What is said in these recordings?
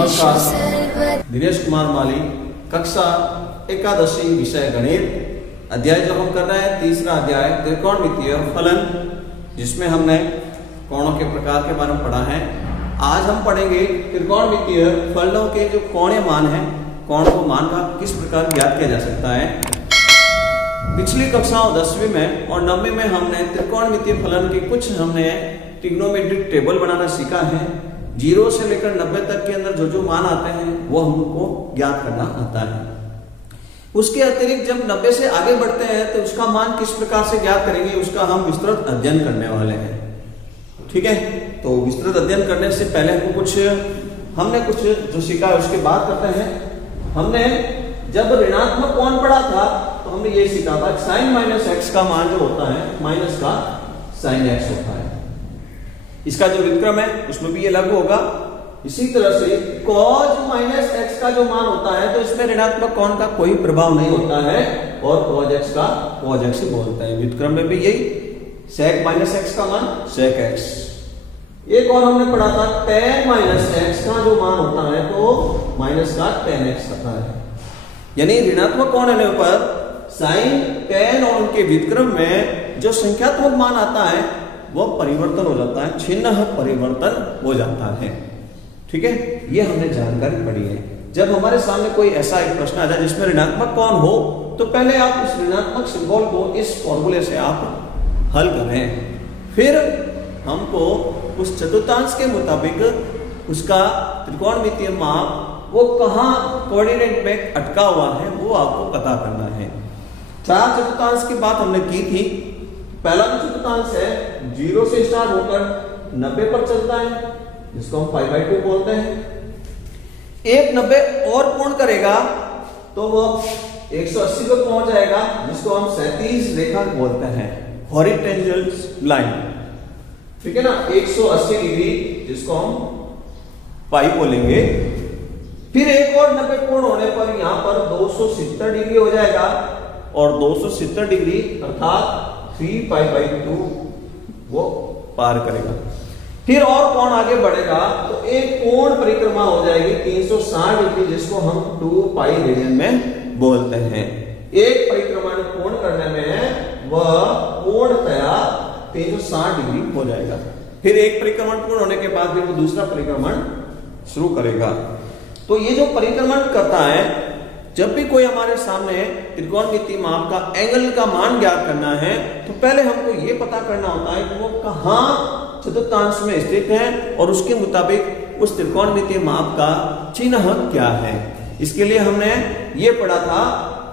नमस्कार, दिनेश कुमार माली, कक्षा एकादशी, विषय गणित। अध्याय जो हम कर रहे हैं तीसरा अध्याय त्रिकोणमितीय फलन, जिसमें हमने कोणों के प्रकार के बारे में पढ़ा है। आज हम पढ़ेंगे त्रिकोणमितीय फलनों के जो कोणीय मान है, कोण को मान का किस प्रकार ज्ञात किया जा सकता है। पिछली कक्षाओं 10वीं में और 9वीं में हमने त्रिकोणमितीय फलन के कुछ हमने ट्रिग्नोमेट्रिक टेबल बनाना सीखा है। 0 से लेकर 90 तक के अंदर जो जो मान आते हैं वो हमको ज्ञात करना आता है। उसके अतिरिक्त जब 90 से आगे बढ़ते हैं तो उसका मान किस प्रकार से ज्ञात करेंगे, उसका हम विस्तृत अध्ययन करने वाले हैं। ठीक है, तो विस्तृत अध्ययन करने से पहले हमने कुछ जो सीखा है उसके बाद करते हैं। हमने जब ऋणात्मक कोण पढ़ा था तो हमने ये सीखा था sin माइनस एक्स का मान जो होता है माइनस का sin एक्स होता है। इसका जो व्युत्क्रम है उसमें भी ये लागू होगा। इसी तरह से cos माइनस एक्स का जो मान होता है तो इसमें ऋणात्मक कोण का कोई प्रभाव नहीं होता है और cos एक्स का cos एक्स ही बोलते हैं। व्युत्क्रम में भी यही sec माइनस एक्स का मान sec एक्स। एक और हमने पढ़ा था tan माइनस एक्स का जो मान होता है तो माइनस का tan एक्स होता है। यानी ऋणात्मक कोण होने पर sin, tan और उनके व्युत्क्रम में जो संख्यात्मक मान आता है वो परिवर्तन हो जाता है, चिन्ह परिवर्तन हो जाता है। ठीक है, ये हमने जानकारी पढ़ी है। जब हमारे सामने कोई ऐसा एक प्रश्न आ जाए जिसमें ऋणात्मक कोण हो तो पहले आप उस ऋणात्मक सिंबल को इस फॉर्मूले से आप हल करें, फिर हमको उस चतुर्थांश के मुताबिक उसका त्रिकोणमितीय माप वो कहाँ कोऑर्डिनेट में अटका हुआ है वो आपको पता करना है। 4 चतुर्थांश की बात हमने की थी। पहला जो चतुर्थांश है 0 से स्टार्ट होकर 90 पर चलता है, जिसको हम π/2 बोलते हैं। एक 90 और पूर्ण करेगा तो वो 180 पर पहुंच जाएगा, जिसको हम क्षैतिज रेखा बोलते हैं, हॉरिजॉन्टल लाइन। ठीक है ना, 180 डिग्री जिसको हम पाई बोलेंगे। फिर एक और 90 पूर्ण होने पर यहां पर 270 डिग्री हो जाएगा और 270 डिग्री अर्थात 3π/2 वो पार करेगा। फिर और कोण आगे बढ़ेगा तो एक पूर्ण परिक्रमा हो जाएगी 360 डिग्री, जिसको हम 2π रेडियन में बोलते हैं। एक परिक्रमा पूर्ण करने में वह पूर्णतया 360 डिग्री हो जाएगा। फिर एक परिक्रमण पूर्ण होने के बाद फिर वो दूसरा परिक्रमण शुरू करेगा। तो ये जो परिक्रमण करता है, जब भी कोई हमारे सामने त्रिकोणमितीय माप का एंगल का मान ज्ञात करना है तो पहले हमको ये पता करना होता है कि वो कहाँ चतुर्थांश में स्थित है और उसके मुताबिक उस त्रिकोणमितीय माप का चिन्ह क्या है। इसके लिए हमने ये पढ़ा था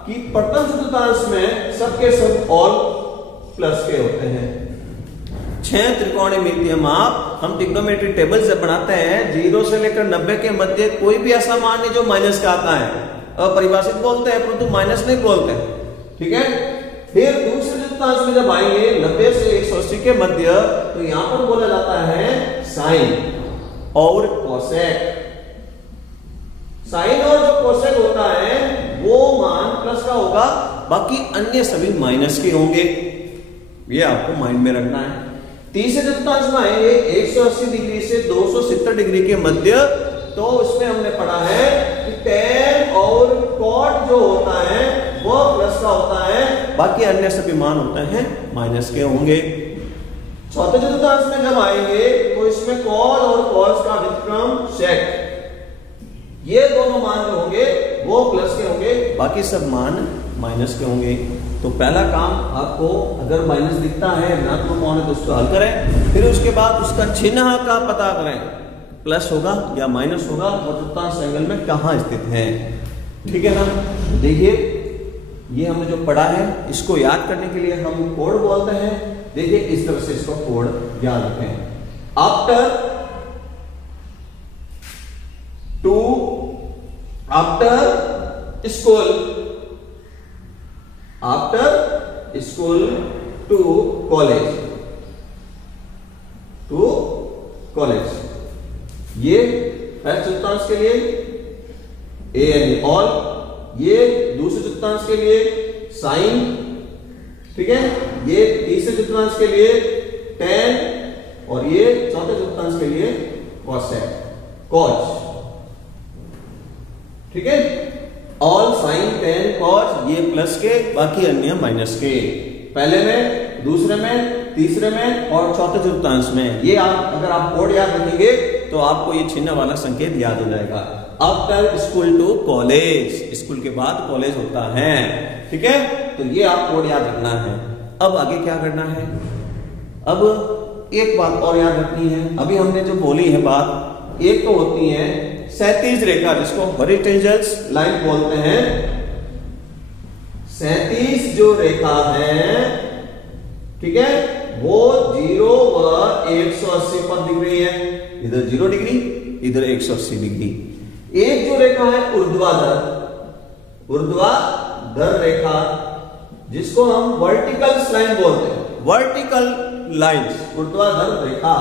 कि प्रथम चतुर्थांश में सबके सब ऑल प्लस के होते हैं। 6 त्रिकोणमितीय माप हम ट्रिग्नोमेट्री टेबल से बनाते हैं। 0 से लेकर 90 के मध्य कोई भी ऐसा मान नहीं जो माइनस का आता है, अपरिभाषित बोलते हैं परंतु माइनस नहीं बोलते। ठीक है, फिर दूसरे चतुर्थांश में जब आएंगे 90 से 180 के मध्य तो यहां पर बोला जाता है साइन और कोसेक। साइन और जो कोसेक होता है वो मान प्लस का होगा, बाकी अन्य सभी माइनस के होंगे। ये आपको माइंड में रखना है। तीसरे चतुर्थांश में आएंगे 180 डिग्री से 270 डिग्री के मध्य, तो उसमें हमने पढ़ा है कि tan और cot जो होता है वो प्लस का होता है, बाकी अन्य सभी मान होते हैं माइनस के होंगे। चौथे चतुर्थांश में जब आएंगे तो इसमें cos और cos का व्युत्क्रम sec, ये दोनों मान जो होंगे वो प्लस के होंगे, बाकी सब मान माइनस के होंगे। तो पहला काम आपको अगर माइनस दिखता है, ऋणात्मक कोण है तो उसको हल करें, फिर उसके बाद उसका चिन्ह का पता करें, प्लस होगा या माइनस होगा और चतुर्थांश एंगल में कहां स्थित है। ठीक है ना, देखिए ये हमने जो पढ़ा है इसको याद करने के लिए हम कोड बोलते हैं। देखिए इस तरह से इसको कोड याद रखें। आफ्टर स्कूल टू कॉलेज, ये पहले चतुर्थांश के लिए ए एंड ऑल, ये दूसरे चतुर्थांश के लिए साइन, ठीक है, ये तीसरे चतुर्थांश के लिए tan और ये चौथे चतुर्थांश के लिए cosec, cos। ठीक है, ऑल साइन टेन कॉस, ये प्लस के, बाकी अन्य माइनस के, पहले में, दूसरे में, तीसरे में और चौथे चतुर्थांश में। ये आप अगर आप कोड याद रखेंगे तो आपको ये चिन्ह वाला संकेत याद हो जाएगा। After school to college, school के बाद कॉलेज होता है, ठीक है, तो ये आप कोड याद रखना है। अब आगे क्या करना है, अब एक बात और याद रखनी है। अभी हमने जो बोली है बात, एक तो होती है क्षैतिज रेखा जिसको हॉरिजॉन्टल लाइन बोलते हैं। क्षैतिज जो रेखा है, ठीक है, वो 0 व 180 पर दिख रही है, इधर 0 डिग्री, इधर 180 डिग्री। एक जो रेखा है ऊर्ध्वाधर, ऊर्ध्वाधर रेखा जिसको हम वर्टिकल लाइन बोलते हैं, वर्टिकल लाइंस, ऊर्ध्वाधर रेखा।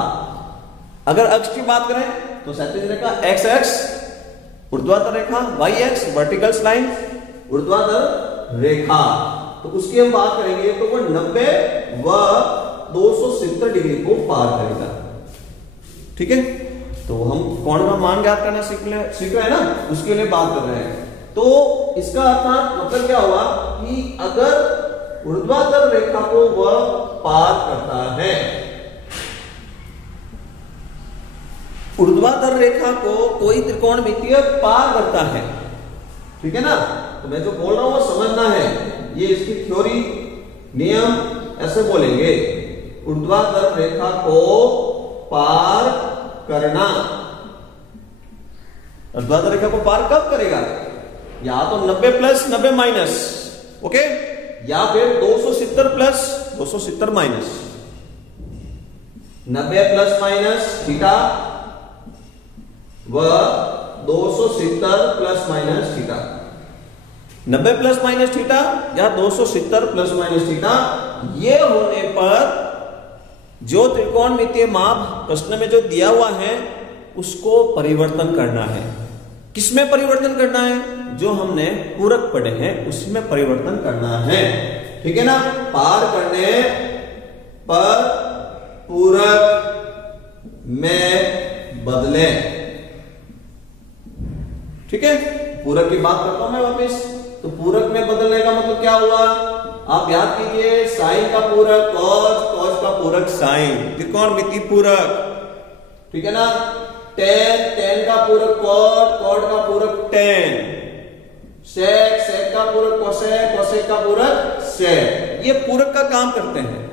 अगर अक्ष की बात करें तो क्षैतिज रेखा एक्स एक्स, ऊर्ध्वाधर रेखा वाई एक्स, वर्टिकल लाइन, ऊर्ध्वाधर रेखा। तो उसकी हम बात करेंगे तो वो 90 व 270 डिग्री को पार करेगा, ठीक है। तो हम कोण का मान ज्ञात करना सीख रहे हैं ना, उसके लिए बात कर रहे हैं। तो इसका अर्थात मतलब क्या हुआ कि अगर ऊर्ध्वाधर रेखा को वह पार करता है, ऊर्ध्वाधर रेखा को कोई त्रिकोणमितीय पार करता है, ठीक है ना। तो मैं जो बोल रहा हूं वो समझना है, ये इसकी थ्योरी नियम ऐसे बोलेंगे, ऊर्ध्वाधर रेखा को पार करना। ऊर्ध्वाधर रेखा को पार कब करेगा, या तो 90 प्लस 90 माइनस, ओके, या फिर 270 plus 270 minus, 90 plus minus theta व 270 plus minus theta. 90 plus minus theta या 270 प्लस माइनस थीटा, ये होने पर जो त्रिकोणमितीय माप प्रश्न में जो दिया हुआ है उसको परिवर्तन करना है। किसमें परिवर्तन करना है, जो हमने पूरक पढ़े हैं उसमें परिवर्तन करना है, ठीक है ना। पार करने पर पूरक में बदले, ठीक है। पूरक की बात करता हूं मैं वापस, तो पूरक में बदलने का मतलब क्या हुआ, आप याद कीजिए, साइन का पूरक कॉस, कॉस का पूरक साइन, त्रिकोणमितीय पूरक, ठीक है ना। टेन, टेन का पूरक कॉट, कॉट का पूरक टेन, सेक, सेक का पूरक कोसेक, कोसेक का पूरक सेक। ये पूरक का काम करते हैं,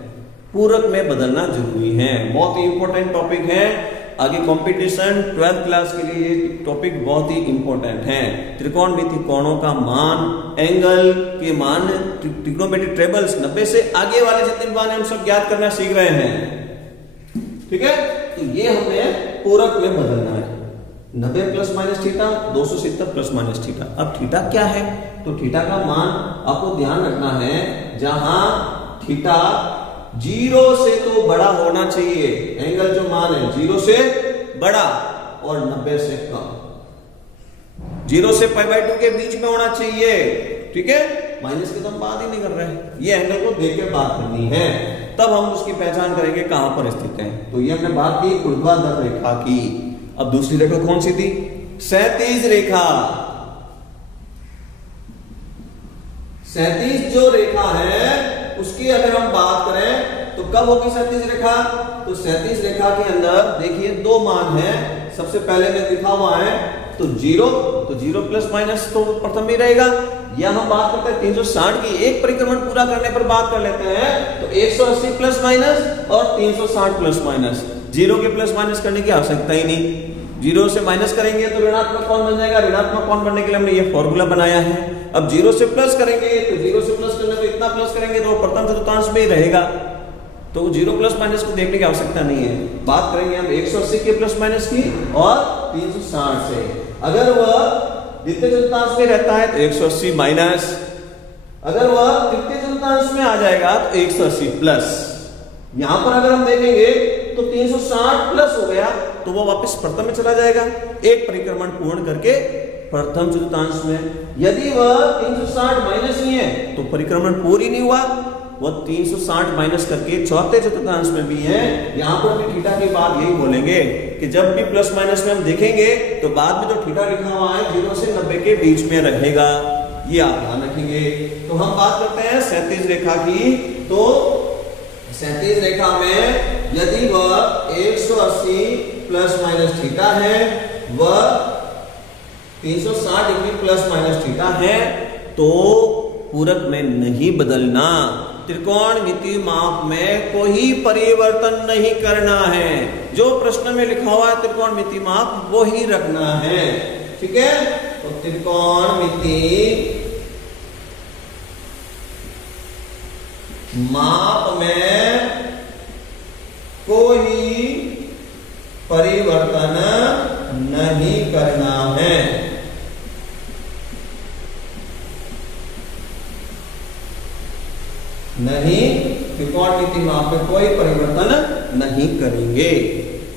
पूरक में बदलना जरूरी है, बहुत ही इंपॉर्टेंट टॉपिक है। आगे कंपटीशन 12th क्लास के लिए ये टॉपिक बहुत ही इंपॉर्टेंट है। त्रिकोणमितीय कोणों का मान, एंगल के मान, ट्रिग्नोमेट्रिक टेबल्स, 90 से आगे वाले जितने मान हम सब ज्ञात करना सीख रहे हैं, ठीक है। तो ये हमें पूरक में बदलना है। 90 plus minus theta, 270 plus minus theta. अब थीटा क्या है, तो थीटा का मान आपको ध्यान रखना है, जहां थीटा 0 से तो बड़ा होना चाहिए, एंगल जो मान है 0 से बड़ा और 90 से कम, 0 से π/2 के बीच में होना चाहिए, ठीक है। माइनस की तो हम बात ही नहीं कर रहे हैं, ये एंगल को देख के बात करनी है, तब हम उसकी पहचान करेंगे कहां पर स्थित है। तो ये हमने बात की ऊर्ध्वाधर रेखा की। अब दूसरी रेखा कौन सी थी, क्षैतिज रेखा। क्षैतिज जो रेखा है उसकी अगर हम बात करें तो कब होगी क्षैतिज रेखा, तो क्षैतिज रेखा के अंदर देखिए दो मान है, सबसे पहले में लिखा हुआ है तो 0, तो 0 प्लस माइनस तो प्रथम ही रहेगा। या हम बात करते हैं 360 की, एक परिक्रमण पूरा करने पर बात कर लेते हैं, तो 180 प्लस माइनस और 360 प्लस माइनस, 0 के प्लस माइनस करने की आवश्यकता ही नहीं। 0 से माइनस करेंगे तो ऋणात्मक कौन बन जाएगा, ऋणात्मक कौन बनने के लिए हमने ये फॉर्मूला बनाया है। अब 0 से प्लस करेंगे तो 0 से प्लस करने को इतना प्लस करेंगे तो प्रथम चतुर्थांश में ही रहेगा, तो 0 प्लस माइनस को देखने की आवश्यकता नहीं है। बात करेंगे हम 180 के प्लस माइनस की और 360 से। अगर वह द्वितीय चतुर्थांश में रहता है तो 180 माइनस, अगर वह तृतीय चतुर्थांश में आ जाएगा तो 180 प्लस। यहां पर अगर हम देखेंगे तो 360 प्लस हो गया तो वो वापस प्रथम में चला जाएगा, एक परिक्रमण पूर्ण करके प्रथम चतुर्थांश में। यदि वह 360 माइनस ही है तो परिक्रमण पूर्ण ही नहीं हुआ, वो 360 माइनस करके चौथे चतुर्थांश में भी है। यहाँ पर भी थीटा के बाद यही बोलेंगे कि जब भी प्लस माइनस में हम देखेंगे तो बाद में जो थीटा लिखा हुआ है 0 से 90 के बीच में रहेगा, ये आप ध्यान रखेंगे। तो हम बात करते हैं क्षैतिज रेखा की। तो क्षैतिज रेखा में यदि वह 180 प्लस माइनस थीटा है, वह 360 डिग्री प्लस माइनस थीटा है, तो पूरक में नहीं बदलना, त्रिकोणमिति माप में कोई परिवर्तन नहीं करना है। जो प्रश्न में लिखा हुआ है त्रिकोणमिति माप वो ही रखना है, ठीक है। तो त्रिकोणमिति माप में कोई परिवर्तन नहीं करना है। नहीं, त्रिकोणमिति माप में कोई परिवर्तन नहीं करेंगे।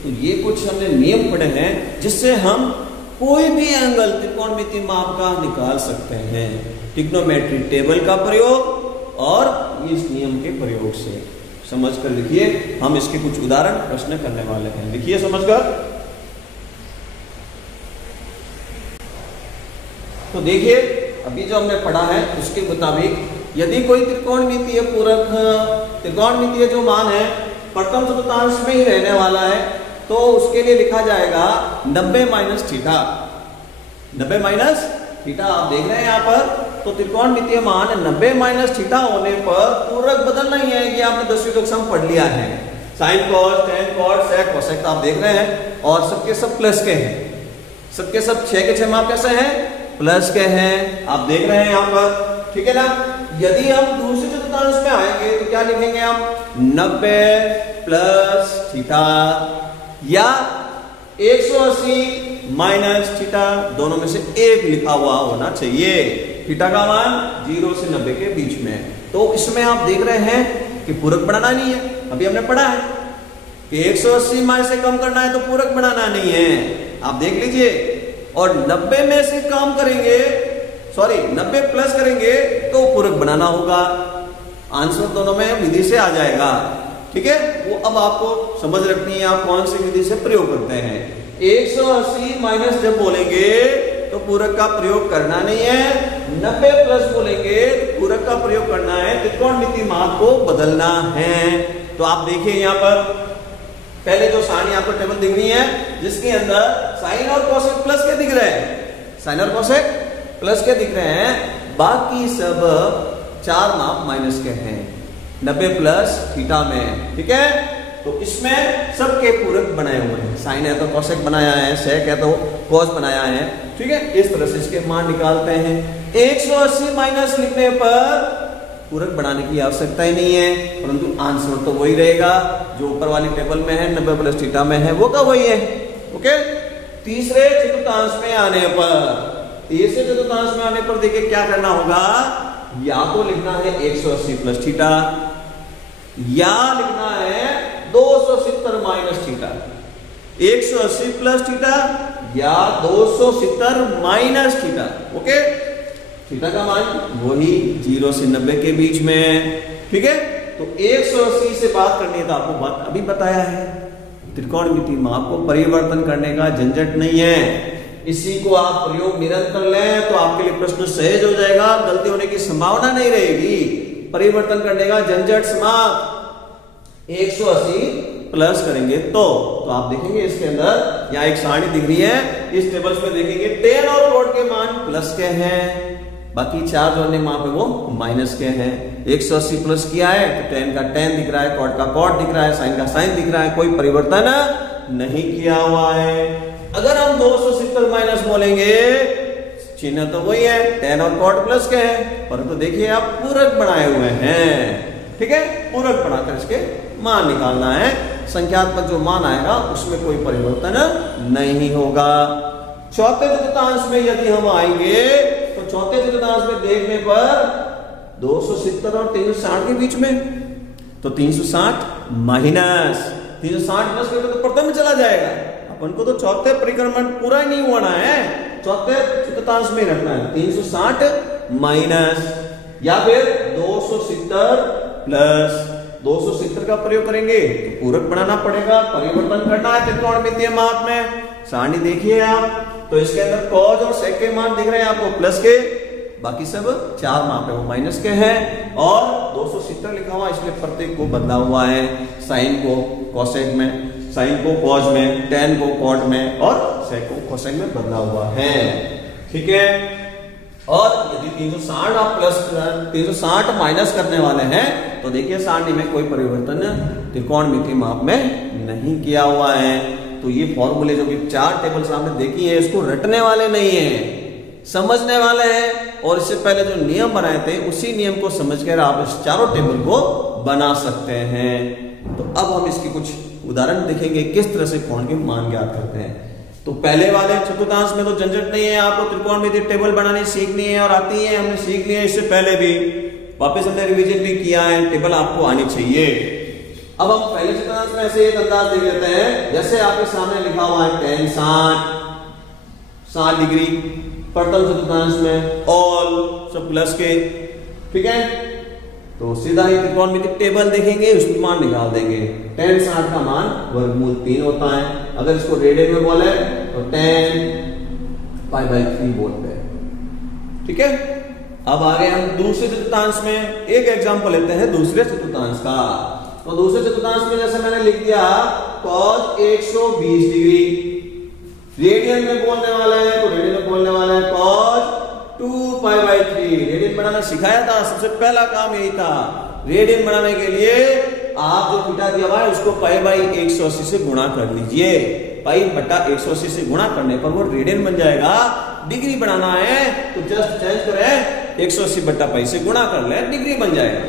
तो ये कुछ हमने नियम पढ़े हैं जिससे हम कोई भी एंगल त्रिकोणमिति माप का निकाल सकते हैं, ट्रिग्नोमेट्री टेबल का प्रयोग और इस नियम के प्रयोग से। समझकर लिखिए, हम इसके कुछ उदाहरण प्रश्न करने वाले हैं, लिखिए समझकर। तो देखिए अभी जो हमने पढ़ा है उसके मुताबिक यदि कोई त्रिकोणमितीय पूरक, त्रिकोणमितीय जो मान है प्रथम चतुर्थांश में ही रहने वाला है, तो उसके लिए लिखा जाएगा 90 माइनस थीटा। 90 माइनस थीटा आप देख रहे हैं यहाँ पर। तो त्रिकोणमितीय मान 90 माइनस थीटा होने पर पूरक बदलना ही है, ये आपने 10वीं कक्षा में पढ़ लिया है। Sine cos, tan cos, sec cosec आप देख रहे हैं, और सबके सब प्लस के हैं, सबके सब 6 के 6 माप कैसे हैं, प्लस के हैं, आप देख रहे हैं यहाँ पर, ठीक है ना। यदि हम दूसरे चतुर्थांश में आएंगे तो क्या लिखेंगे हम, 90 प्लस थीटा या 180 माइनस थीटा, दोनों में से एक लिखा हुआ होना चाहिए। थीटा का मान 0 से 90 के बीच में। तो इसमें आप देख रहे हैं कि पूरक बनाना नहीं है, अभी हमने पढ़ा है कि 180 माइनस से कम करना है तो पूरक बनाना नहीं है, आप देख लीजिए। और 90 में से कम करेंगे, सॉरी 90 प्लस करेंगे तो पूरक बनाना होगा। आंसर दोनों में विधि से आ जाएगा, ठीक है। वो अब आपको समझ रखनी है आप कौन सी विधि से प्रयोग करते हैं। 180 माइनस जब बोलेंगे तो पूरक का प्रयोग करना नहीं है, 90 प्लस बोलेंगे तो पूरक का प्रयोग करना है, त्रिकोणमिति माप को बदलना है। तो आप देखिए यहाँ पर पहले जो सारणी आपको टेबल दिख रही है जिसके अंदर साइन और कोसेक प्लस के दिख रहे हैं, साइन और कोसेक प्लस के दिख रहे हैं, बाकी सब 4 माप माइनस के हैं 90 प्लस थीटा में, ठीक है। तो इसमें सबके पूरक बनाए हुए हैं, साइन है तो कोसेक बनाया है, सेक है तो कोस बनाया है, ठीक है। इस तरह से इसके मान निकालते हैं। 180 माइनस लिखने पर पूरक बनाने की आवश्यकता ही नहीं है, परंतु आंसर तो वही रहेगा जो ऊपर वाली टेबल में है, 90 प्लस थीटा में है, वो का वही है, ओके। तीसरे चतुर्थांश में आने पर, तीसरे चतुर्थांश में आने पर देखिए क्या करना होगा, या तो लिखना है 180 प्लस थीटा या लिखना है 270 माइनस थीटा। 180 प्लस थीटा या 270 माइनस थीटा, ओके। थीटा का मान वही 0 से 90 के बीच में, ठीक है। तो 180 से बात करनी है तो आपको बात अभी बताया है, त्रिकोणमिति माप को परिवर्तन करने का झंझट नहीं है। इसी को आप प्रयोग निरंतर लें तो आपके लिए प्रश्न सहज हो जाएगा, गलती होने की संभावना नहीं रहेगी। परिवर्तन करने का झंझट समाप्त। 180 प्लस करेंगे तो आप देखेंगे इसके अंदर यहाँ एक सारणी दिख रही है, इस टेबल्स में देखेंगे टेन और कोड के मान प्लस के हैं, बाकी 4 जो अन्य माप है वो माइनस के हैं। 180 प्लस किया है तो टेन का टेन दिख रहा है, कॉट का कॉट दिख रहा है, साइन का साइन दिख रहा है, कोई परिवर्तन नहीं किया हुआ है। अगर हम 270 माइनस बोलेंगे चिन्ह तो वही है, टेन और कॉट प्लस के हैं, परंतु देखिए आप पूरक बनाए हुए हैं, ठीक है। पूरक बनाकर इसके मान निकालना है, संख्यात्मक जो मान आएगा उसमें कोई परिवर्तन नहीं होगा। चौथे चतुर्थांश में यदि हम आएंगे तो चौथे चतुर्थांश में देखने पर 270 और 360 के बीच में, तो 360 माइनस 360 प्लस करके तो प्रथम में चला जाएगा। अपन को तो चौथे परिक्रमण पूरा ही नहीं होना है, चौथे चतुर्थांश में रखना है। 360 माइनस या फिर 270 प्लस 270 का प्रयोग करेंगे तो पूरक बनाना पड़ेगा, परिवर्तन करना है त्रिकोणमितीय माप में। सारणी देखिए आप, तो इसके अंदर कॉज और सेक के मान दिख रहे हैं आपको प्लस के, बाकी सब 4 माप है वो माइनस के हैं, और 270 लिखा हुआ इसलिए प्रत्येक को बदला हुआ है, साइन को कॉसेक में, साइन को कॉज में, टेन को कॉट में और सेक को कोसेक में बदला हुआ है। ठीक है, और यदि 360 आप प्लस 360 माइनस करने वाले हैं तो देखिए सारणी में कोई परिवर्तन त्रिकोणमितीय माप में नहीं किया हुआ है। तो ये फॉर्मूले जो कि 4 टेबल्स आपने देखी है इसको रटने वाले नहीं है, समझने वाले हैं, और इससे पहले जो नियम बनाए थे उसी नियम को समझकर आप इस चारों टेबल को बना सकते हैं। तो अब हम इसकी कुछ उदाहरण देखेंगे किस तरह से कोण के मान ज्ञात करते हैं। तो पहले वाले चतुर्थांश में तो झंझट नहीं है, आपको त्रिकोणमितीय टेबल बनानी सीखनी है और आती है, हमने सीख लिया इससे पहले भी, वापस हमने रिवीजन भी किया है, टेबल आपको आनी चाहिए। अब हम पहले चतुर्थांश में ऐसे एक अंदाज देख लेते हैं, जैसे आपके सामने लिखा हुआ है tan 60 डिग्री, प्रथम चतुर्थांश में ऑल सब प्लस के। ठीक है, तो सीधा ही त्रिकोणमितीय टेबल देखेंगे उसमें मान निकाल देंगे। tan 60 का मान वर्गमूल 3 होता है, अगर इसको रेडियन में बोले तो tan π/3 बोलते हैं। ठीक है, अब आगे हम दूसरे चतुर्थांश में एक एग्जांपल लेते हैं दूसरे चतुर्थांश का। तो दूसरे चतुर्थांश में जैसे मैंने लिख दिया cos 120 डिग्री, रेडियन में बोलने वाला है तो रेडियन में बोलने वाला है cos 2π/3। रेडियन बनाना सिखाया था, सबसे पहला काम यही था, रेडियन बनाने के लिए आप जो थीटा दिया हुआ है उसको π/180 से गुणा कर लीजिए, π/180 से गुणा करने पर वो रेडियन बन जाएगा। डिग्री बनाना है तो जस्ट चेंज करें 180/π से गुणा कर ले, डिग्री बन जाएगा।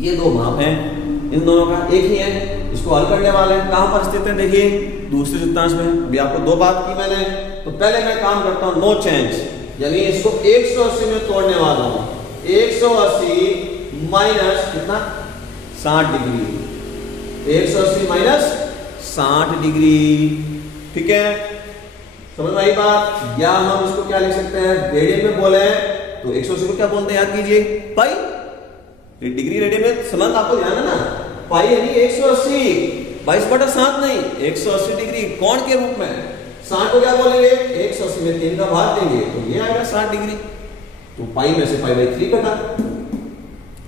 ये दो माप हैं, इन दोनों का एक ही है, इसको हल करने वाले हैं। कहां पर स्थित है देखिए दूसरे चतुर्थांश में। अभी आपको दो बात की मैंने, तो पहले मैं काम करता हूं नो चेंज, यानी इसको 180 में तोड़ने वाला हूं। 180 माइनस कितना 60 डिग्री, 180 माइनस 60 डिग्री। ठीक है, समझ आई बात। या हम इसको क्या लिख सकते हैं, रेडियन में बोले तो 180 को क्या बोलते हैं याद कीजिए, पाई। डिग्री रेडियन में संबंध आपको ध्यान है ना, पाई यानी 180, 22/7 नहीं, 180 डिग्री कोण के रूप में। 60 को क्या बोलेंगे, 180 में 3 का भाग देंगे तो ये आएगा 60 डिग्री। तो पाई में से π/3 कटा।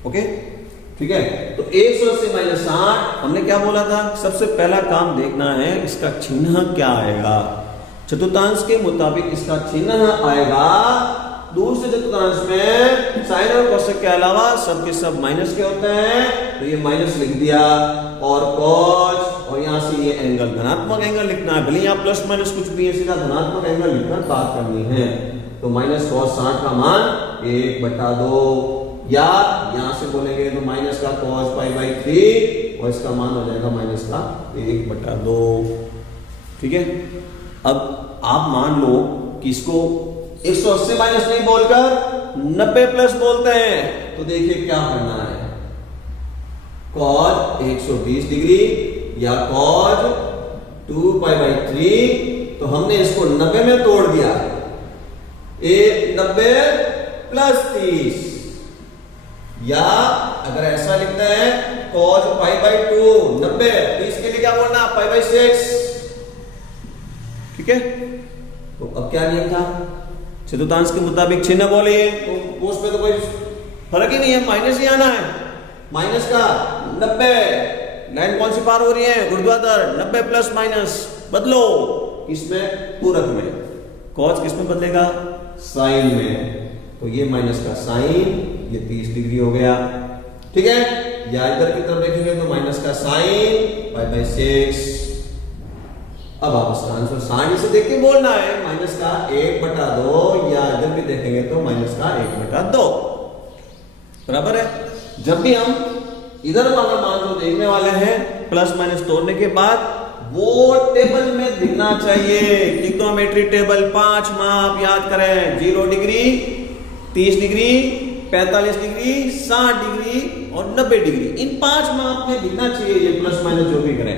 ओके, ठीक है, तो 180 माइनस 60 हमने क्या बोला था, सबसे पहला काम देखना है इसका चिन्ह क्या आएगा। चतुर्थांश के मुताबिक इसका चिन्ह आएगा, दूसरे चतुर्थांश में साइन और कोसेक के अलावा सब के सब माइनस के होते हैं, तो ये माइनस लिख दिया, और कॉस, और यहां से ये एंगल धनात्मक एंगल लिखना है, भले यहां प्लस माइनस कुछ भी है, सीधा धनात्मक एंगल लिखकर बात करनी है। तो माइनस cos 60 का मान 1/2, या यहां से बोलेंगे तो माइनस का cos π/3 और इसका मान हो जाएगा माइनस का 1/2। ठीक है, अब आप मान लो कि इसको 180 माइनस नहीं बोलकर 90 प्लस बोलते हैं, तो देखिए क्या करना है, cos 120 डिग्री या cos 2π/3, तो हमने इसको 90 में तोड़ दिया, 90 प्लस 30, या अगर ऐसा लिखते हैं cos π/2 90, 30 के लिए क्या बोलना π/6। ठीक है, तो अब क्या नियम था, चतुर्थांश के मुताबिक चिन्ह बोलिए, तो उसमें तो कोई फर्क ही नहीं है, माइनस ही आना है। माइनस का 90, लाइन कौन सी पार हो रही है, ऊर्ध्वाधर, 90 प्लस माइनस बदलो किसमें, पूरक में। कॉस किसमें बदलेगा, साइन में, तो ये माइनस का साइन, ये 30 डिग्री हो गया। ठीक है, या इधर की तरफ देखेंगे तो माइनस का साइन π/6। अब आप इसका आंसर सारणी से देख के बोलना है, माइनस का 1/2, या इधर भी देखेंगे तो माइनस का 1/2 बराबर है। जब भी हम इधर वाला मान जो देखने वाले हैं प्लस माइनस तोड़ने के बाद वो टेबल में दिखना चाहिए। ट्रिग्नोमेट्री टेबल 5 माप याद करें, 0 डिग्री, 30 डिग्री, 45 डिग्री, 60 डिग्री और 90 डिग्री, इन 5 माप में दिखना चाहिए ये प्लस माइनस जो भी करें।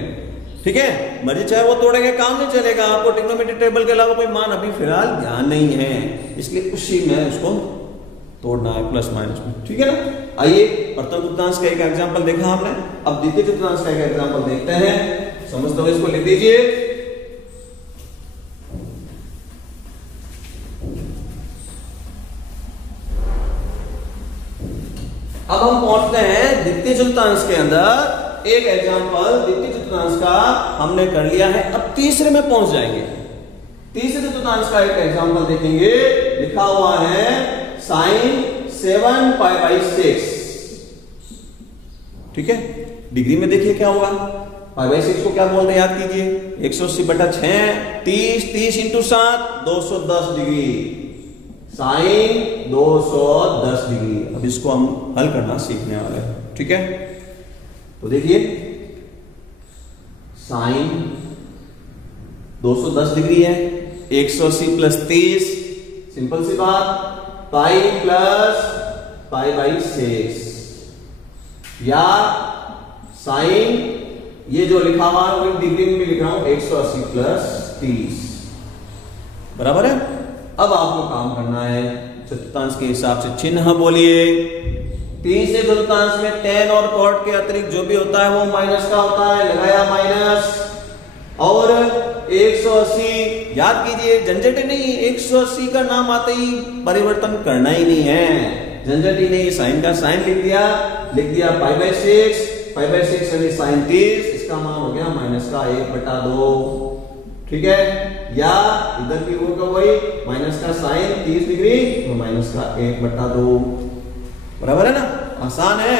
ठीक है, मर्जी चाहे वो तोड़ेंगे काम नहीं चलेगा, आपको ट्रिग्नोमेट्री टेबल के अलावा कोई मान अभी फिलहाल ध्यान नहीं है, इसलिए उसी में उसको तोड़ना है प्लस माइनस में, ठीक है ना। आइए प्रथम चतुर्थांश का एक एग्जांपल देखा हमने, अब द्वितीय चतुर्थांश का एक एग्जांपल देखते हैं। समझते हो इसको लिख दीजिए। अब हम पहुंचते हैं द्वितीय चतुर्थांश के अंदर। एक एग्जांपल द्वितीय चतुर्थांश का हमने कर लिया है, अब तीसरे में पहुंच जाएंगे। तीसरे चतुर्थांश का एक एग्जांपल देखेंगे। लिखा हुआ है साइन 7 π/6, ठीक है। डिग्री में देखिए क्या होगा, π/6 को क्या बोलते हैं याद कीजिए, 180/6, 30 × 7 210 डिग्री, साइन 210 डिग्री। अब इसको हम हल करना सीखने वाले हैं, ठीक है। तो देखिए साइन 210 डिग्री है, 180 + 30, सिंपल सी बात, पाई प्लस π/6, या साइन ये जो लिखा हुआ है वो डिग्री में भी लिख रहा हूं 180 + 30, बराबर है। अब आपको काम करना है चतुर्थांश के हिसाब से चिन्ह बोलिए। तीसरे चतुर्थांश में tan और cot के अतिरिक्त जो भी होता है वो माइनस का होता है, लगाया माइनस। और 180 याद कीजिए, झंझट ही नहीं, 180 का नाम आते ही परिवर्तन करना ही नहीं है, झंझट ही नहीं। साइन का साइन लिख दिया π/6, π/6 यानी साइन 30, इसका मान हो गया माइनस का 1/2, ठीक है। या इधर की ओर का वही माइनस का साइन 30 डिग्री तो माइनस का 1/2, बराबर है ना, आसान है।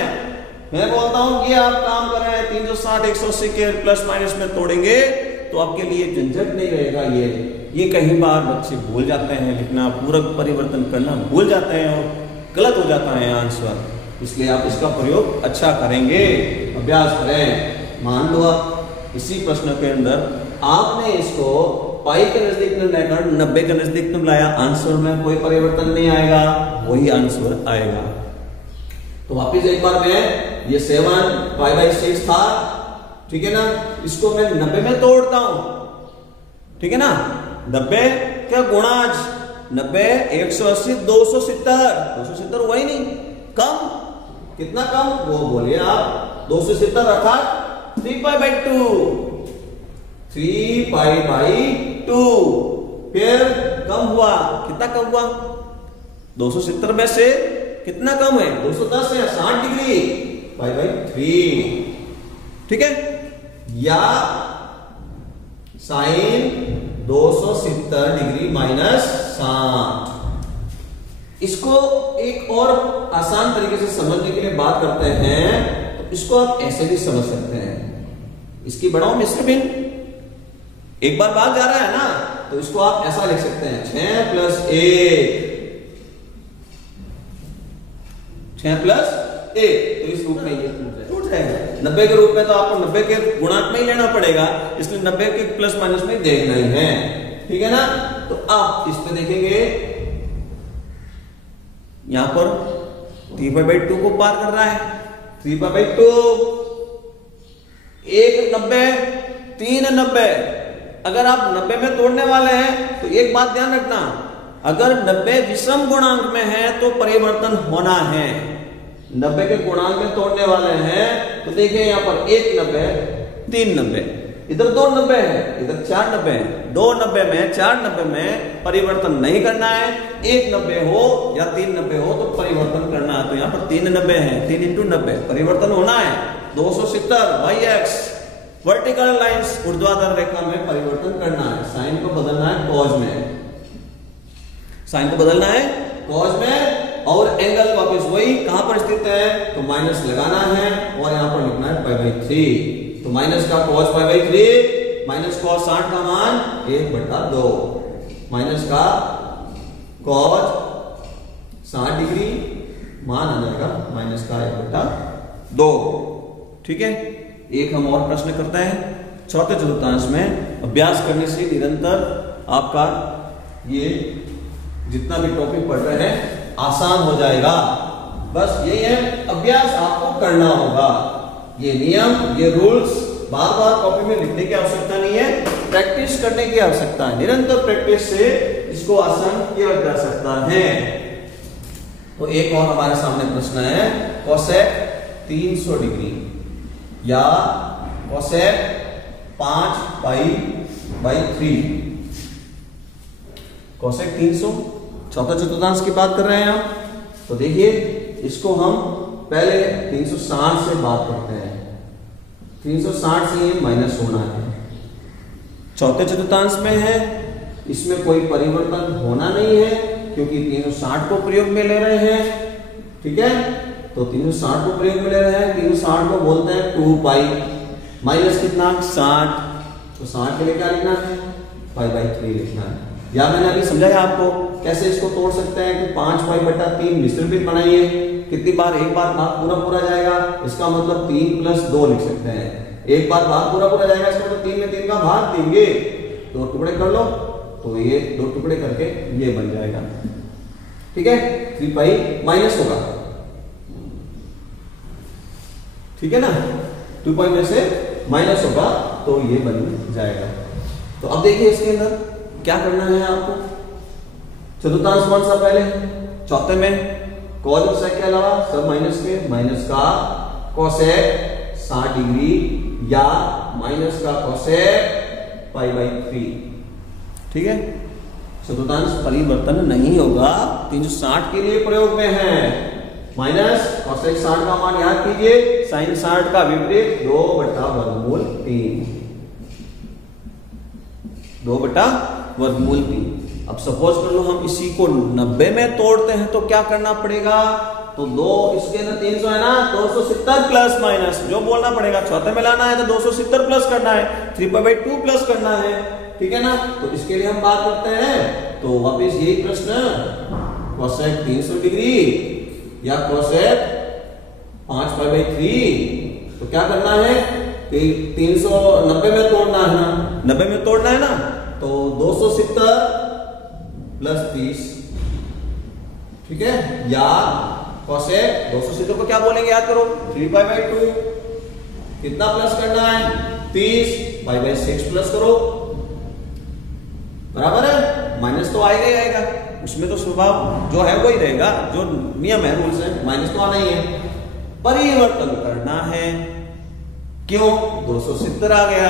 मैं बोलता हूं कि आप काम कर रहे हैं 360 180 के प्लस माइनस में तोड़ेंगे तो आपके लिए झंझट नहीं रहेगा। ये कई बार बच्चे भूल जाते हैं लिखना, पूरक परिवर्तन करना भूल जाते हैं और गलत हो जाता है आंसर, इसलिए आप इसका प्रयोग अच्छा करेंगे, अभ्यास करें। मान लो आप इसी प्रश्न के अंदर आपने इसको पाई के नजदीक में लाकर 90 के नजदीक में लाया, आंसर में कोई परिवर्तन नहीं आएगा, वही आंसर आएगा। तो वापिस एक बार मैं ये 7 π/6 था, ठीक है ना, इसको मैं 90 में तोड़ता हूं, ठीक है ना। 90 क्या गुणा, 90 180 270 वही नहीं, कम कितना कम वो बोलिए आप, 270 अर्थात 3π/2, 3π/2। फिर कम हुआ, कितना कम हुआ, 270 में से कितना कम है, 210 है, 60 डिग्री, π/3, ठीक है। या साइन 270 डिग्री -60। इसको एक और आसान तरीके से समझने के लिए बात करते हैं, तो इसको आप ऐसे भी समझ सकते हैं, इसकी बढ़ाओ मिश्र भिन्न, एक बार भाग जा रहा है ना, तो इसको आप ऐसा लिख सकते हैं 6 + 1, 6 + 1, तो इस रूप में ये टूट जाएगा। 90 के रूप में तो आपको 90 के गुणांक में ही लेना पड़ेगा, इसलिए 90 के प्लस माइनस में देखना ही है, ठीक है ना। तो आप इस पे देखेंगे, यहां पर 3π/2 को पार कर रहा है, 3π/2, 1 90, 3 90। अगर आप 90 में तोड़ने वाले हैं तो एक बात ध्यान रखना, अगर 90 विषम गुणांक में है तो परिवर्तन होना है। 90 के गुणांक में तोड़ने वाले हैं तो देखिए यहां पर 1 90, 3 90, इधर 2 90 है, इधर 4 90 है। 2 90 में 4 90 में परिवर्तन नहीं करना है, 1 90 हो या 3 90 हो तो परिवर्तन करना है। तो यहाँ पर 3 90 है, 3 × 90 परिवर्तन होना है। 270 y-x वर्टिकल लाइंस ऊर्ध्वाधर रेखा में परिवर्तन करना है, साइन को बदलना है कॉज में, साइन को बदलना है कॉज में, और एंगल वापस वही कहां पर स्थित है तो माइनस लगाना है और यहां पर लिखना है π/3। तो माइनस का कॉस π/3, माइनस कॉस 60 का मान 1/2, माइनस का कॉस 60 डिग्री मान आ जाएगा माइनस का 1/2, ठीक है। एक हम और प्रश्न करते हैं चौथे चतुर्थांश में। अभ्यास करने से निरंतर आपका ये जितना भी टॉपिक पढ़ रहे हैं आसान हो जाएगा। बस यही है, अभ्यास आपको करना होगा। ये नियम, ये रूल्स बार बार कॉपी में लिखने की आवश्यकता नहीं है, प्रैक्टिस करने की आवश्यकता है। निरंतर प्रैक्टिस से इसको आसान किया जा सकता है। तो एक और हमारे सामने प्रश्न है, कोसेक 300 डिग्री या कोसेक 5 पाई 3। कोसेक 300 चौथा चतुर्थांश की बात कर रहे हैं हम। तो देखिए इसको हम पहले 360 से बात करते हैं। 360 से ये माइनस होना है, चौथे चतुर्थांश में है, इसमें कोई परिवर्तन होना नहीं है क्योंकि 360 को प्रयोग में ले रहे हैं। ठीक है, तो 360 को प्रयोग में ले रहे हैं। 360 को बोलते हैं 2 पाई माइनस कितना 60, तो 60 के लिए क्या लिखना है, पाई बाई 3 लिखना है। या मैंने अभी समझाया आपको कैसे इसको तोड़ सकते हैं कि 5 पाई बटा 3 मिश्रित बनाइए, कितनी बार, एक बार भाग पूरा पूरा जाएगा, इसका मतलब 3 प्लस 2 लिख सकते हैं। एक बार भाग पूरा पूरा जाएगा, इसका मतलब 3 में 3 का भाग देंगे, 2 टुकड़े कर लो, तो ये 2 टुकड़े करके ये बन जाएगा। ठीक है, 3 पाई माइनस होगा, ठीक है ना, 2 पाई में से माइनस होगा तो ये बन जाएगा। तो अब देखिए इसके अंदर क्या करना है आपको। चतुर्थांश कौन सा पहले, चौथे में कॉस और सेक के अलावा सब माइनस के, माइनस का कोसेक 60 डिग्री या माइनस का कोसेक पाई बाई 3। ठीक है, चतुर्थांश परिवर्तन नहीं होगा, 360 के लिए प्रयोग में है। माइनस कोसेक 60 का मान याद कीजिए, साइन 60 का विपरीत 2 बटा वर्गमूल 3, 2 बटा वर्गमूल 3। अब सपोज कर लो हम इसी को 90 में तोड़ते हैं तो क्या करना पड़ेगा, तो 2 इसके अंदर 300 है ना, 270 प्लस माइनस जो बोलना पड़ेगा, चौथे में लाना है तो 270 प्लस करना है, 3 पाई बाई 2 प्लस करना है। ठीक है ना, तो इसके लिए हम बात करते हैं। तो वापस यही प्रश्न, कोसेक 300 डिग्री या कोसेक 5 पाई बाई 3, तो क्या करना है कि 390 में तोड़ना है ना, 90 में तोड़ना है ना, तो 270 प्लस 30। ठीक है, या कोसेक 270 को क्या बोलेंगे याद करो, 3 पाई बाई 2, कितना प्लस करना है, 30 पाई बाई 6 प्लस करो, बराबर है, माइनस तो आएगा ही आएगा, उसमें तो स्वभाव जो है वही रहेगा, जो नियम है, रूल्स है, माइनस तो आना ही है। परिवर्तन करना है, क्यों, 270 आ गया,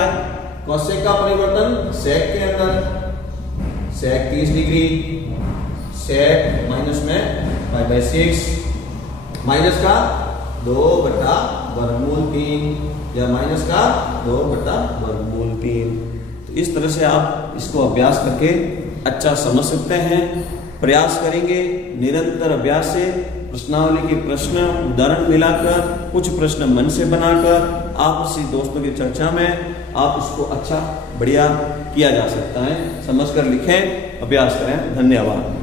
कोसेक का परिवर्तन सेक के अंदर, सेक 30 डिग्री, सेक माइनस में पाई बाई 6, माइनस का 2 बटा वर्गमूल 3 या माइनस का 2 बटा वर्गमूल 3। तो इस तरह से आप इसको अभ्यास करके अच्छा समझ सकते हैं। प्रयास करेंगे निरंतर अभ्यास से, प्रश्नावली के प्रश्न उदाहरण मिलाकर, कुछ प्रश्न मन से बनाकर आपसी दोस्तों की चर्चा में आप इसको अच्छा बढ़िया किया जा सकता है। समझकर लिखें, अभ्यास करें। धन्यवाद।